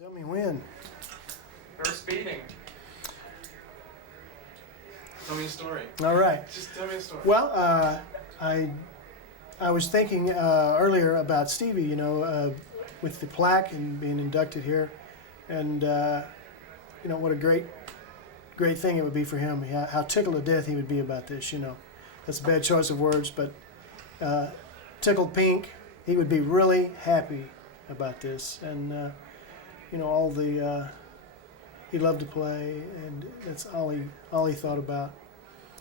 Tell me when. First beating. Tell me a story. All right. Just tell me a story. Well, I was thinking earlier about Stevie, with the plaque and being inducted here, and what a great thing it would be for him. How tickled to death he would be about this. That's a bad choice of words, but tickled pink. He would be really happy about this, and all the he loved to play, and that's all he thought about.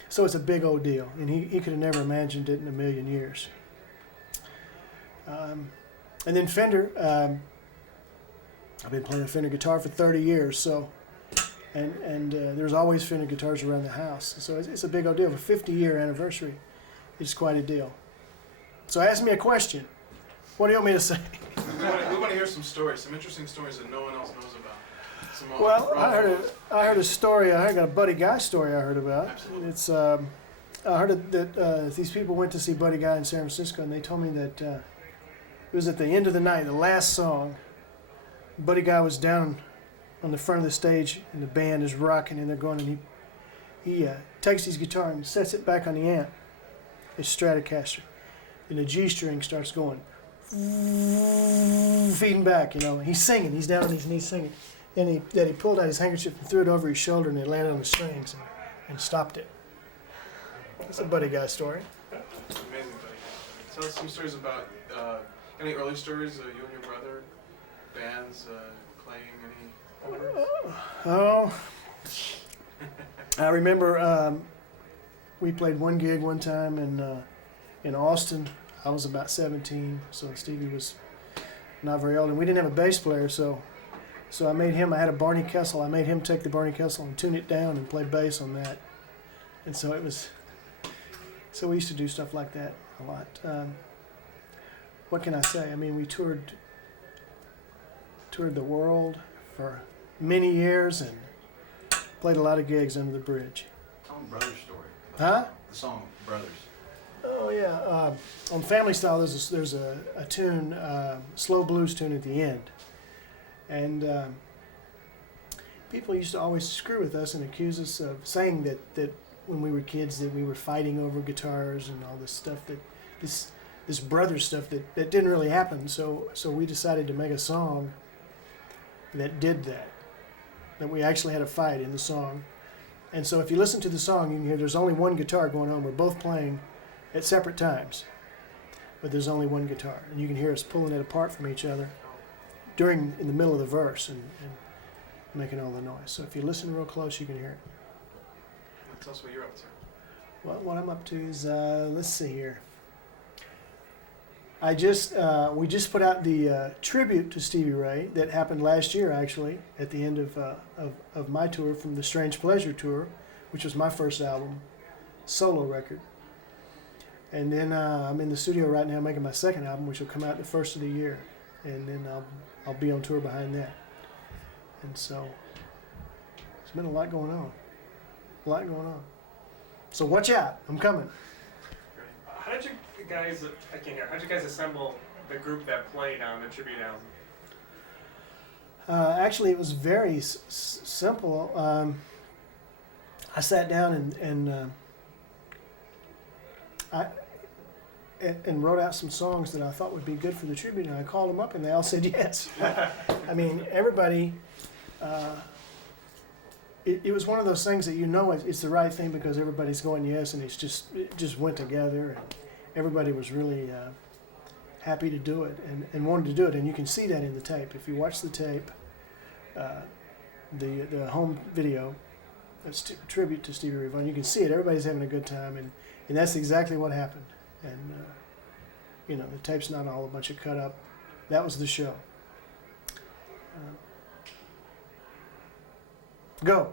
So it's a big old deal, and he could have never imagined it in a million years. And then Fender, I've been playing a Fender guitar for 30 years, so and there's always Fender guitars around the house, so it's a big old deal. A 50-year anniversary is quite a deal. So ask me a question. What do you want me to say? We want to hear some stories, some interesting stories that no one else knows about. Well, I heard a story. I got a Buddy Guy story I heard about. Absolutely. It's I heard that these people went to see Buddy Guy in San Francisco, and they told me that it was at the end of the night, the last song. Buddy Guy was down on the front of the stage, and the band is rocking, and they're going, and he takes his guitar and sets it back on the amp, his Stratocaster, and the G string starts going, feeding back. He's singing. He's down on his knees singing. And he pulled out his handkerchief and threw it over his shoulder, and it landed on the strings and stopped it. That's a Buddy Guy story. It's amazing, Buddy. Tell us some stories about any early stories, you and your brother, bands, playing, any? Oh, I remember we played one gig one time in Austin. I was about 17, so Stevie was not very old, and we didn't have a bass player, so I made him. I had a Barney Kessel. I made him take the Barney Kessel and tune it down and play bass on that. And so it was. So we used to do stuff like that a lot. What can I say? I mean, we toured the world for many years and played a lot of gigs under the bridge. Tell me Brothers story. Huh? The song Brothers. Oh yeah. On Family Style, there's a tune, slow blues tune at the end. And people used to always screw with us and accuse us of saying that when we were kids that we were fighting over guitars and all this stuff, that this brother stuff that didn't really happen. So we decided to make a song that did that we actually had a fight in the song. And so if you listen to the song, you can hear there's only one guitar going on. We're both playing at separate times, but there's only one guitar. And you can hear us pulling it apart from each other in the middle of the verse and making all the noise. So if you listen real close, you can hear it. Tell us what you're up to. Well, what I'm up to is, let's see here. We just put out the tribute to Stevie Ray that happened last year, actually, at the end of my tour from the Strange Pleasure Tour, which was my first album, solo record. And then I'm in the studio right now making my second album, which will come out the first of the year. And then I'll be on tour behind that. And so there's been a lot going on. So watch out, I'm coming. How did you guys assemble the group that played on the tribute album? Actually, it was very simple. I sat down and wrote out some songs that I thought would be good for the tribute, and I called them up, and they all said yes. I mean, everybody. It was one of those things that it's the right thing because everybody's going yes, and it just went together, and everybody was really happy to do it and wanted to do it, and you can see that in the tape. If you watch the tape, the home video, that's tribute to Stevie Ray Vaughan, you can see it. Everybody's having a good time, and that's exactly what happened. And the tape's not all a bunch of cut up. That was the show. Go.